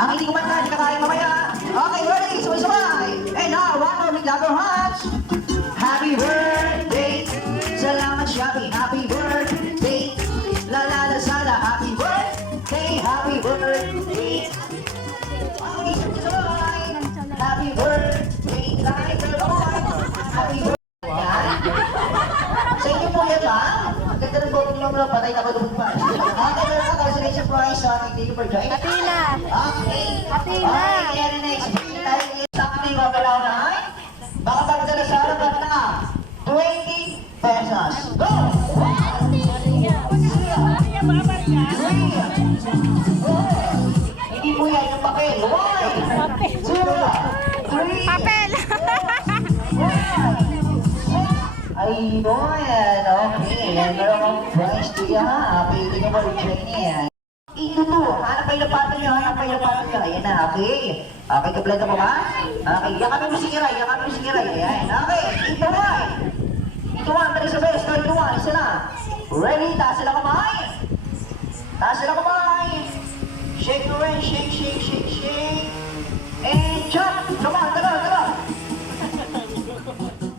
Ang hindi kumanta, hindi kakain mamaya. Okay, ready? Sabay-sabay. And now, one more with Lago Hearts. Happy birthday. Salamat, Shabby. Happy birthday. La la la sala. Happy birthday. Happy birthday. Okay, sabay-sabay. Happy birthday. Happy birthday. Sa inyo po yan ba? Ang ganda ng boto nyo mga patay na kalubog pa. Okay, meron ka consolation prize sa ating thank you for joining. Atina! Okay. Atina! Okay, kaya rin next. Tayo ngayon sa ating babalaw na ay baka pagdala sa harapan na 20 pesos. Go! 3, hindi po yan yung papel. 1, 2, 3, Papel! Ayun, okay. Meron akong prize to ya, ha? Pwede ka ba rin yan? Ito to, hanap kayo na pato nyo, hanap kayo na pato nyo. Ayan na, okay. Okay, kablado mo ba? Okay, yakapin mo si Kiray, yakapin mo si Kiray. Ayan, okay. Ito one. Ito one, tali sa best. Ito one, isa na. Ready? Taas sila kamay. Taas sila kamay. Shake your hand, shake, shake, shake, shake. And jump. Come on, tara.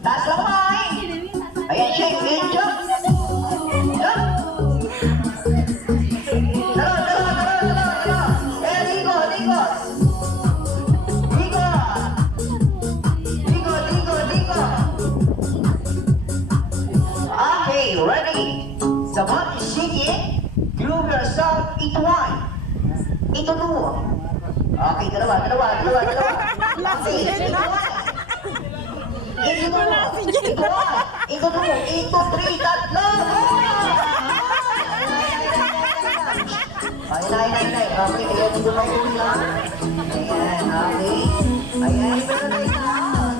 Taas sila kamay. Ayan, shake, and jump. Jump. Tara. Eh, likod. Okay, ready? The body is shaking. Groove yourself into one. Into two. Okay, dalawa. Okay, into one. Into two, into three, tatlo! Ay. Okay, ayan, ito lang po lang. Ayan, okay. Ayan, ito na lang.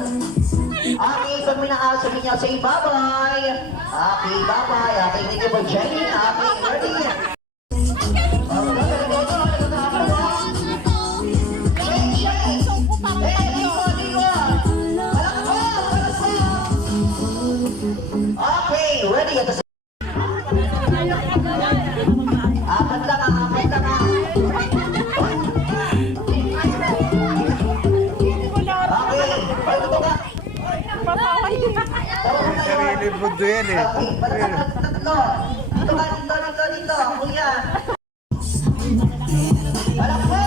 Okay, pag minakasabi niya, say bye-bye. Okay, bye-bye. Okay, thank you for joining. Okay, ready? Okay, ready? Apat lang. Okay, pwede ko ba? Sarili mundo yan eh. Okay, tatlo. Dito. Kuya. Walang po.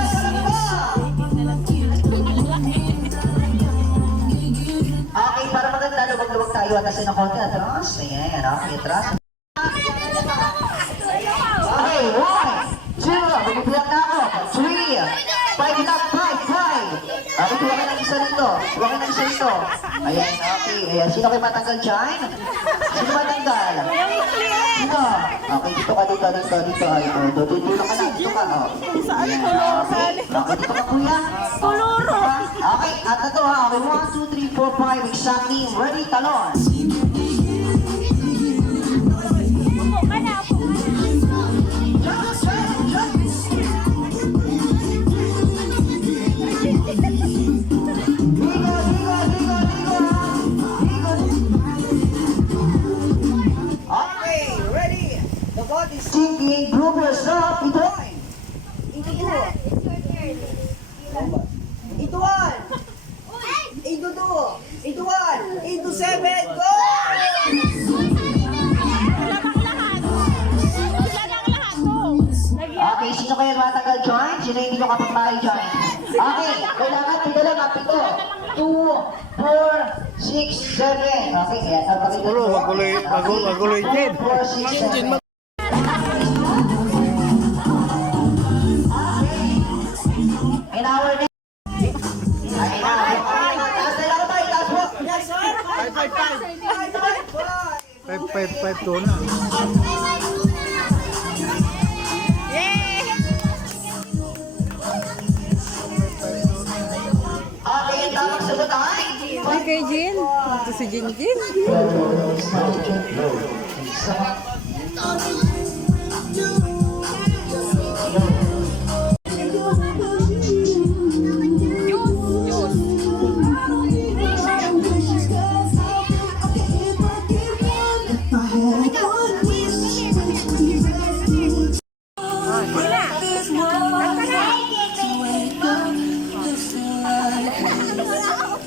Okay, para maganda, lubag-lubag tayo. Atasin ng konti. Atras. Ayan, okay, atras. Okay, 1, 2, bumibiyang na ako. 3, 5 na, 5. Okay, tuwa ka ng isa nito. Ayan, okay. Ayan, sino kayo matanggal dyan? Sino matanggal? Sino? Okay, dito ka. Ay, dito ka na. Dito ka. Ayan, okay. Okay, dito ka, kuya. Tuluro! Okay, at ito ha. Okay, 1, 2, 3, 4, 5. Exactly. Ready, talon. Okay, ready. The body is sinking. Group yourself. Ito one. Into two. Into one. Into two. Into one. Into seven. Go! Okay, sino kayo matanggal join? Sino hindi nyo kapag-mahay join? Okay, kailangan dito lang ang 7, 2, 4, 6, 7. Okay, kaya tapos ito. Maguloy din. 4, 6, 7. In our name. Ay, taas na lang ba? Taas mo. Yes, sir. 5 to na. Okay, tamang sagot ay. Ay, kay Jin. Ito si Jin.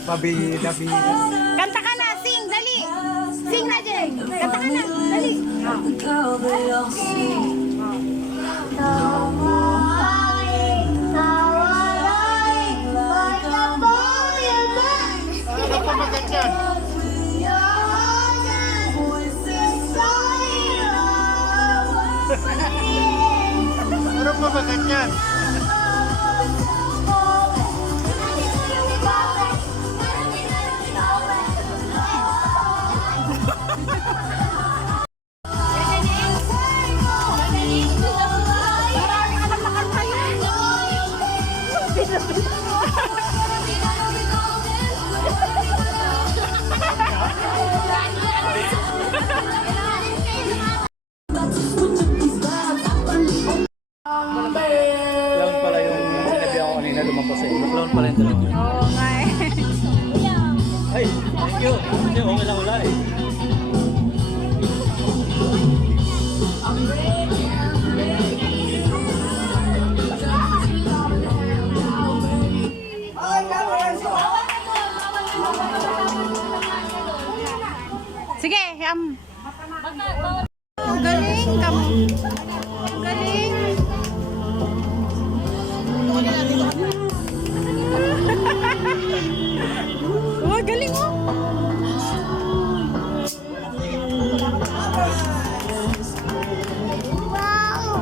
Pabida. Kanta ka na, sing, dali. Sing na, Jen. Kanta ka na, dali. Ano pa maganda? Ano pa maganda? Clown pala yung sinabi ako kanina lumabas eh. Clown pala yung dalawa. Oo nga eh. Ay, thank you. Kasi okay lang wala eh. Sige, Ang galing, Ang galing. Oh, galing oh. Wow.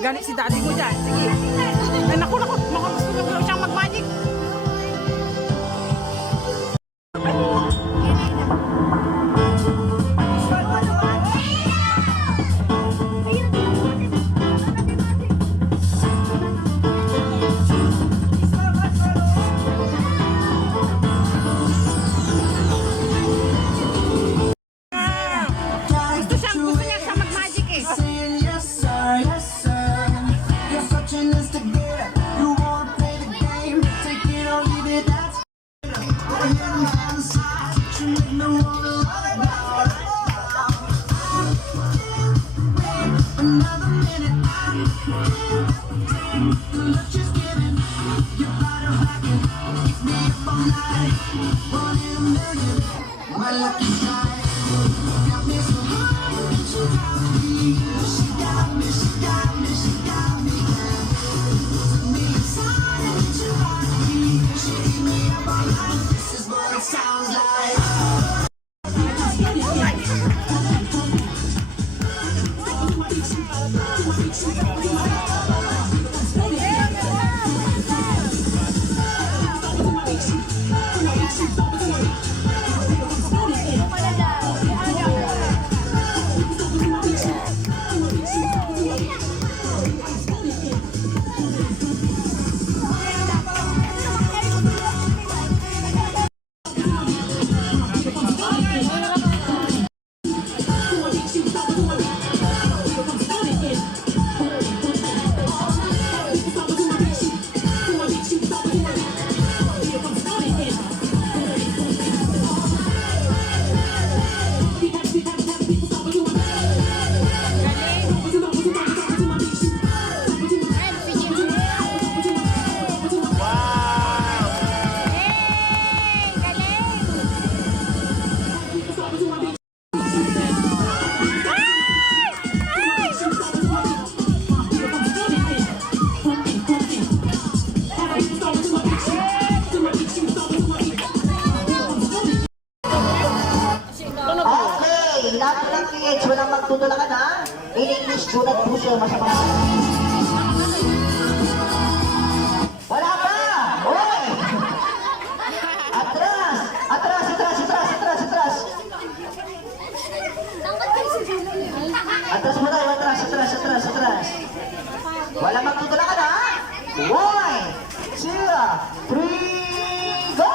Galing si daddy ko dyan. Sige. Ay, naku. Gusto ko siyang mag-magic. Gusto niya siya mag-magic eh. Yes, sir, yes, sir. You're such an instigator. You wanna play the game, take it or leave it. That's hidden inside. You make me wanna love right now. Another minute, the look she's giving. Your body rocking, keep me up all night. One in a million, my lucky strike. Got me so high, she got me. She got me, she got me, she got me. Took me inside into her body. She keep me up all night. This is what it sounds like. Okay, lahat ng kids, walang magtutulakan ha. In English, do not push your masama. Wala pa! Hoy! Atras! Atras, atras, atras, atras, atras! Atras mo tayo, atras, atras, atras, atras. Walang magtutulakan ha. 1, 2, 3, go!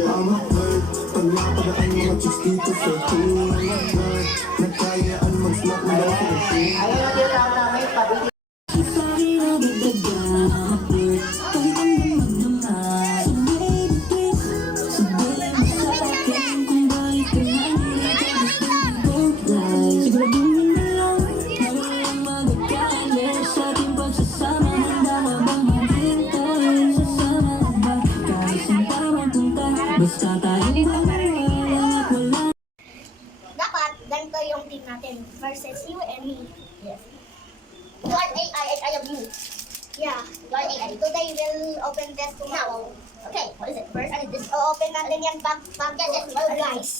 I'm a bird, pag napadaan mga chicks dito sa team. Nagkayaan mag-smoke na ako ng shit. Ayun ang tinatawag namin, pabili. Siguraduhin mo na lang na walang magkakalit sa ating pagsasama. Basta tayong dalawa at wala. Dapat ganito yung team natin versus you and me. Yes. You are AI and I am you. Yeah. You are AI. Today we'll open this tomorrow. Okay, what is it? First, I need this. Open natin yan back yes, guys.